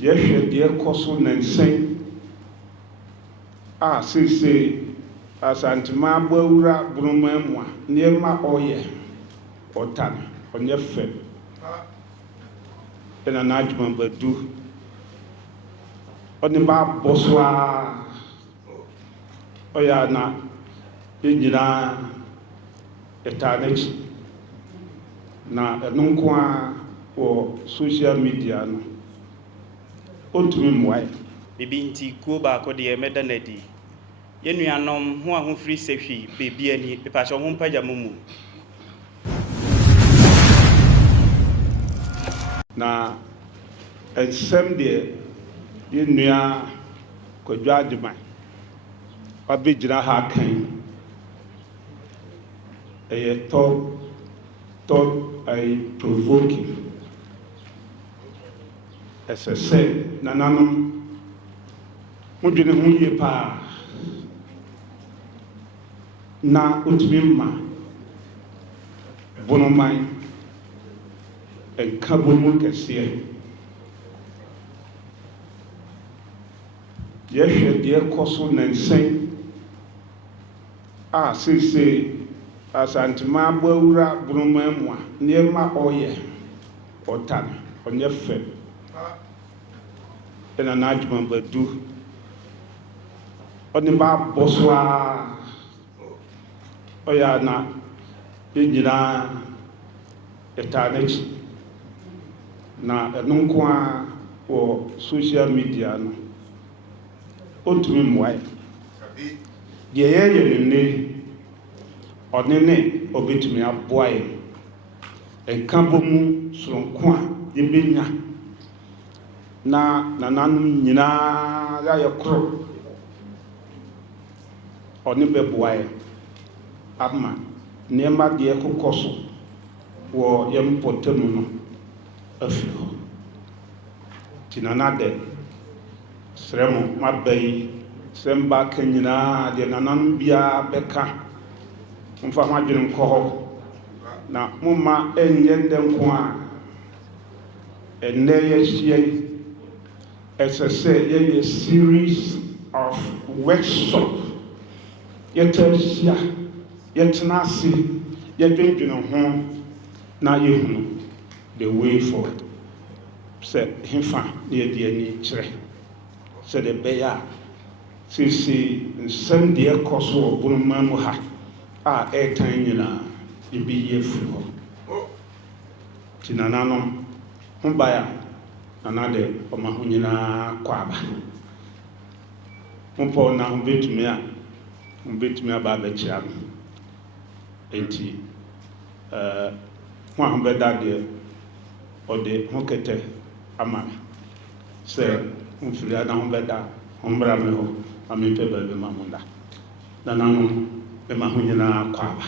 yɛhwɛ deɛ kɔ so nansan a sese asantema abawura broma mu a nneɛma ɔyɛ ɔtane ɔnyɛ fɛ ɛna n'adwuma badu ɔne ba abɔ so a ɔyɛ na nyinaa ɛtaa n'akyi na ɛno nko a wɔ social media no ɔntumi mmoae bibi nti kuo baako deɛ mɛda n'adi yɛnuanom ho a ho firi sɛ hwii beebi ani pepahyɛ ho mpagya mu na nsɛm deɛ yɛnua Kwadwo Agyemang wabɛgyina ha kan ɛyɛ provoking ɛsɛ sɛ nananom modwene ho yie paa na ɔtumi mma bonoman ɛnka bomu kɛseɛ yɛhwɛ deɛ kɔ so nansan a sese asantema abawura broma mu a nneɛma ɔyɛ ɔtane ɔnyɛ fɛ ɛna n'adwuma badu ɔne ba abɔ so a ɔyɛ na nyinaa ɛtaa n'akyi na ɛno nko a wɔ social media no ɔntumi mmoae deɛ yɛyɛ ne ɔne ne ɔbɛtumi aboa yɛn ɛnka bɔ mu soronko a yɛbɛnya na nananom nyinaa yɛayɛ koro ɔne bɛboa yɛn ama nneɛma deɛ kokɔ so wɔ yɛn mpɔtam no afiri hɔ nti nanadɛ srɛ mo maba yi sɛ mba ka nyinaa deɛ nananom biara bɛka momfa ho adwene nkɔ hɔ na momma ɛnyɛ ndɛ nko a ɛnnɛ yɛahyia yi ɛsɛ sɛ yɛyɛ series of workshop yɛta ahyia yɛtena ase yɛdwendwene ho na yɛhunu the way forward sɛ hefa na yɛde ani kyerɛ sɛdeɛ ɛbɛyɛ a sisi nsɛm deɛ kɔ so wɔ bonoma mu ha a ɛretan nyinaa yɛbɛyi afiri hɔ nti nananom ho bae a nana de ɔma ho nyinaa kɔ aba mopɔ na ho bɛtumi aba abɛkyia no enti ho a ho bɛda deɛ ɔde ho kɛtɛ ama me sɛ mfiri a na ho bɛda ho mmra me hɔ ma mempɛ baabi ma mo da nananom bɛma ho nyinaa kɔ aba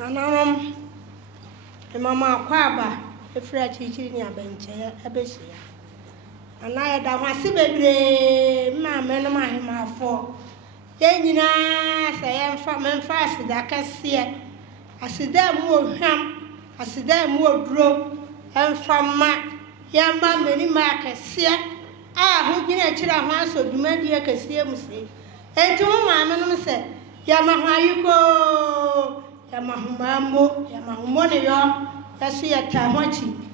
Nananom, the Mamma Quaba, a French teaching your bench, a bishop. And I had a baby, Mamma, and my four. Then you know, I am from Memphis, that can see it. I see them more ham, I see them more drop, and from my young man, many markets see it. Ah, who get a child once or do many a cassia say. And to my man said, Yamaha, you go. Yamahumambo, Yamahumone, Yassi at Tahuachi.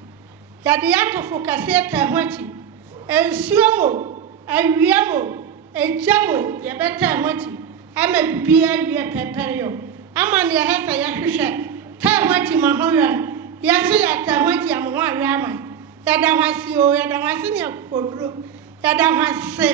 Yadiato for Cassia Tahuachi, and Sumo, and Riamo, and Jamo, Yabeta, I'm a beer, Peperio. I'm on your head, Yasha, Tahuachi Mahoran, Yassi at Tahuachi, I'm one Rama. Yadawasio, Yadawasinia Kodru, Yadawasi,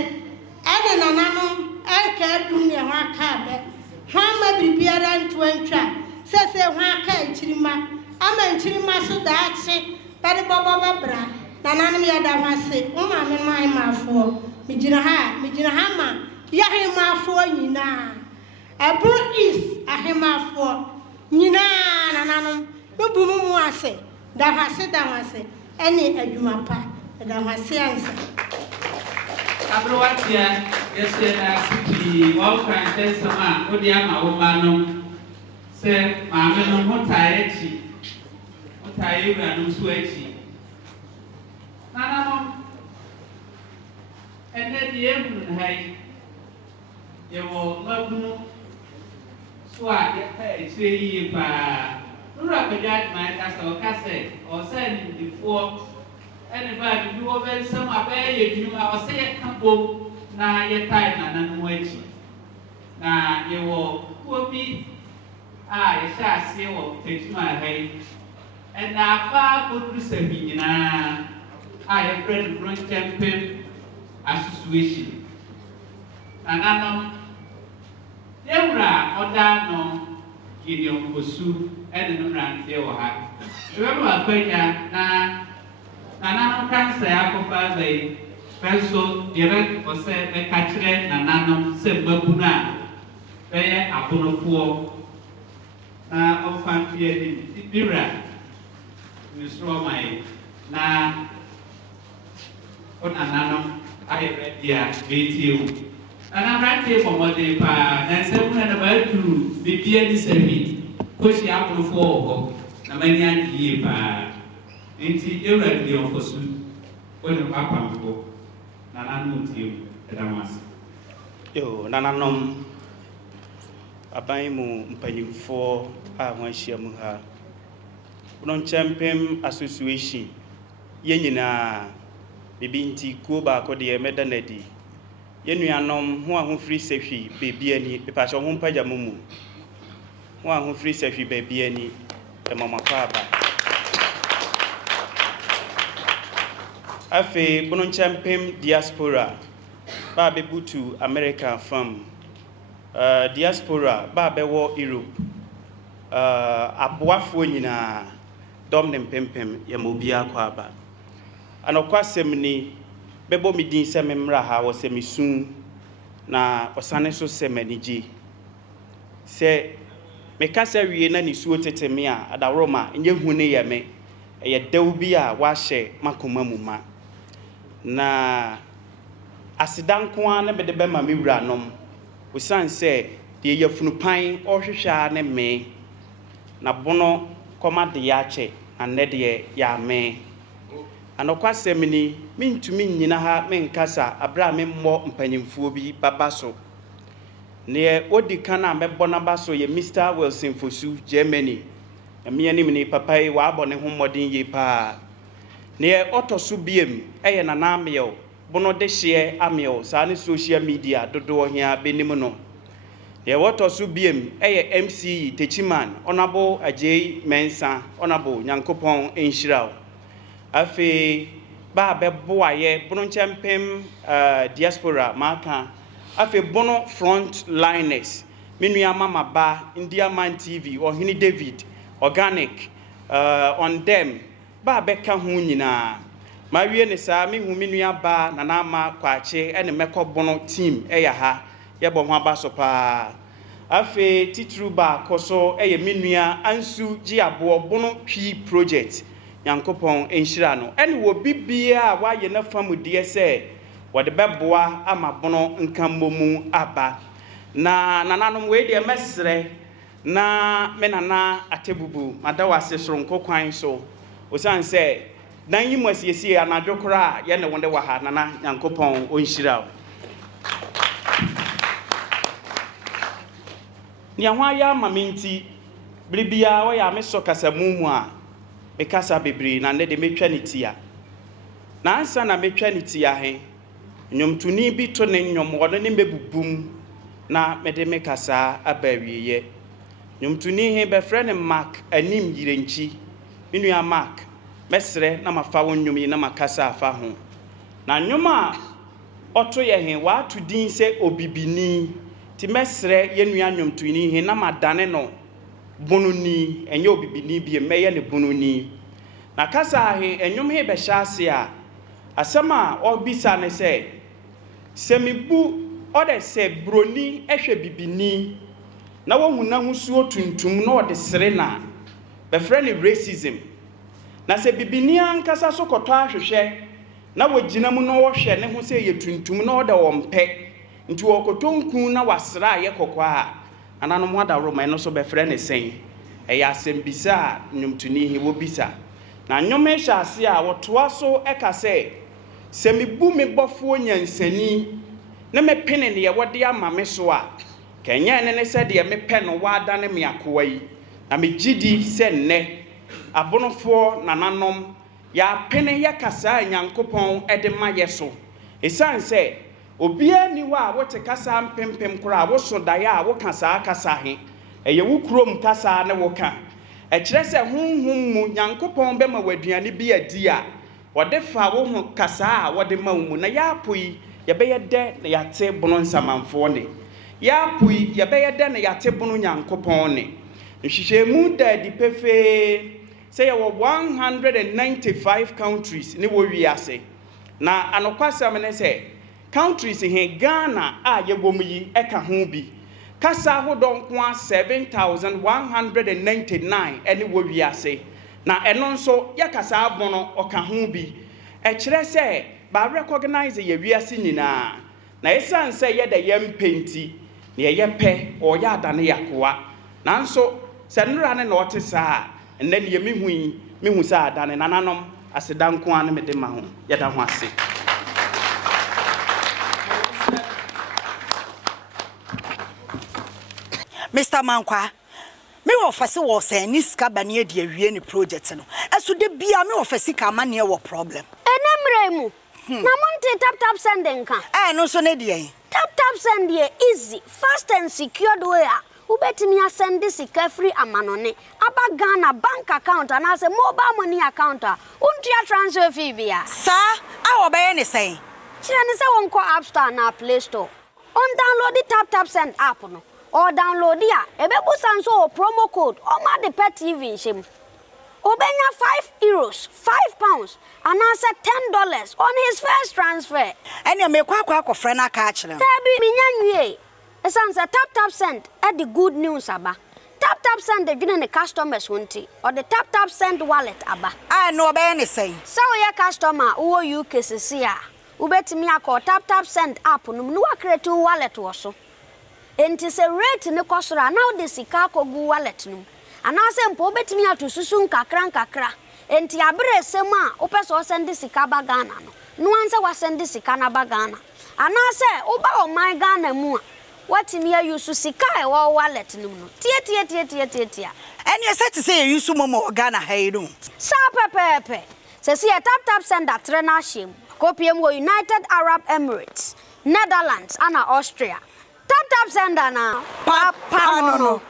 and an anonymous, I can't do me a one cab. How may be beer and 20? Says a waka chirima, I'm a chirima so that's it, but the Baba Bra, Nanami Adamasi, my for Mijinahama, Yahima for Nina. A brook is a hema for Nina, Nanam, no boomwase, Damasi Damasi, any a Jumapa, Damasi answer. Abroatia, yes, city, all kinds of sama, Odiama, Obano. Say, Mamma, no more tired. What I ran no sweaty. Nana, and then the end, hey, you will love no swag, it's really by no rapid judgment as our cassette or send before anybody do over some away you are say a couple now your time and waiting. Now you will be. Ah, you shall see what takes my head. And now, far good receiving. I have read the Champion Association. And I know Debra or Dano, Gideon Bosu, and the Nuran Dewa. Remember, Pena, Nanano cancer, Alcofa, the pencil, direct or say, a catcher, Nanano, Sebabuna, there, Apono 4. Of Fancy Dira, Miss Romay, na on another I read here, VTU. And I'm right here for what they pa, and 7 and about to the dearly serving, push out of 4 na many year pa. Ain't it irregularly on pursuit when the papa for Nanan Mutim, Damas. Yo, Nananom. Abaimu mpanyimfo a wanhyia mu ha Unon Champion Association yenyina bibi nti kuo ba ko de meda nadi yenuanom ho a ho free sehwi bebi ani pepa so ho mpaja mumu ho a ho free sehwi bebi ani e mama kwa ba afi Unon Champion Diaspora ba bebutu America from diaspora ba bewo Europe aboafo nyina dom ne mpempem ya mobia kwa ba anokwa semni bebo midin se memra ha wo semisun na osane so semaniji se meka se wie na ni suo teteme a adaroma enye hune ye me ye dew bi a wa hye makoma muma na asidanko a na bede be ma mewura nom usan se de yafunupan ohwehwa ne me na bono koma de yache na de ya me anokwa semni mintumi nyina ha menkasa abra me mmɔ mpanyimfuo bi baba so ne odika na mebɔ na baso ye Mr. Wilson Fosu Germany me anim ni papa yi wa abɔ ne ho mmɔden ye pa ne otoso biem eye na na ameo bono de hye ameo sa ne social media dodo hia benim no ye wotoso biem eye MC Techiman Honorable Ajay Mensa Honorable Nyankopɔn enhyiraw afi ba beboaye bono Champion diaspora maka afi bono front liners menua mama ba India Man TV Ohini David Organic on them ba beka ho nyina ma wie ne sa me hu menua ba na na ma kwache ene mekɔ bono team eya ha ye bo ho aba so pa afe titru ba koso eye menua ansu gi abobono twi project Yankopon enhyira no ene wo bibia wa ye na famudie se wo de beboa amabono nkammomu aba na nananom we de mesre na menana atebubu madawase soronko kwan so osan se dan yi mwasiesie anadwokora ye ne wonde wa ha nana Yankopon onhyira ni ahwa ya maminti bribia wo ya meso kasamumu a me kasa bebri na ne de metwa ne tia na ansa na metwa ne tia he nyomtuni bi to ne nyom wo ne mbebubum na me de me kasa abawiye nyomtuni he be friend Mark anim yirenchi menua Mark mesre na mafa won nyom yi na makasa afa ho na nyoma oto ye he wa to din se obibini ti mesre ye nua nyomtuni he na madane no bononi enye obibini bi meye ne bononi na kasa he enyom he be hyase a asema obisa ne se semibu ode se broni ehwe bibini na wohuna husuo tuntum na ode sere na be friend racism na se bibini ankasa so koto ahwehwe na wogina mu no wohwe ne ho se ye tuntum na ode wompe nti wokotonku na wasra ye kokwa ananom wada roma no so be frɛ ne sen ɛyɛ asembisa nyomtuni he wo bisa na nyome hyase a wotoa so ɛka sɛ semibu me bɔfo nyansani na mepene ne ye wode ama me so a kanya ne sɛ de me pɛ no wada ne me akoa yi na me gidi sɛ nne abonofo nananom ya pene ye kasa Nyankopɔn ɛde ma ye so esan sɛ obia ni wa wote kasa mpempem kora wo so dae a wo kasa kasa he eye wo kurom kasa ne wo ka e kire se honhom mu Nyankopɔn be ma waduane bi adi a wode fa wo ho kasa a wode ma mu na ya poi ye be ye de na ya te bono nsamanfo ne ya poi ye be ye de na ya te bono Nyankopɔn ne nhwehwemu da di pefe say ye 195 countries ne wo wiase na anokwasam ne se countries he Ghana a yebom yi eka ho bi kasa hodonko 7199 ene wo wiase na eno nso yakasa abono oka ho bi e kire se ba recognize ye wiase nyina na esan se ye de yem penti na ye pe o ya adane yakoa na nso se nra ne na otesa enne ne mehu sa adane nananom asedanko ane mede ma ho yeda ho ase Mr. Mankwa, me offer wo say ni sika bane de awie ni project no. Eso de bia me offer sika amane wo problem. Enemre mu. Na monte tap sending kan. No so ne de Tap send dey easy, fast and secured way. Ubetimi asend sika free amanone. Aba Ghana bank account and as a mobile money account. Untia transfer fee bia. Sir, I obey ne say. Chire ne say won call App Store na Play Store. On download the tap send app no. Or download ya ebebu sanso promo code or ma the pet TV shim obenya €5 £5 and answer $10 on his first transfer ene me kwa friend aka a kire tabi minyanwie esanse tap send at the good news aba tap send the gene customers wonti or the tap send wallet aba no obey ne say so your customer wo UK sisi a ubetimi akọ tap send app no no create wallet wo so enti se rate ne kosora now the sika kogu wallet num anase mpo betimi atosusu nkakra enti abere sem a opeso send sika ba Ghana no anse wa send sika na ba Ghana anase oba o my Ghana mu a watimi ayusu sika e wo wallet num no tie eni set say you use momo Ghana hayru sa pepepe se si tap send atre na him kopiem wo United Arab Emirates Netherlands and Austria tap send na papa no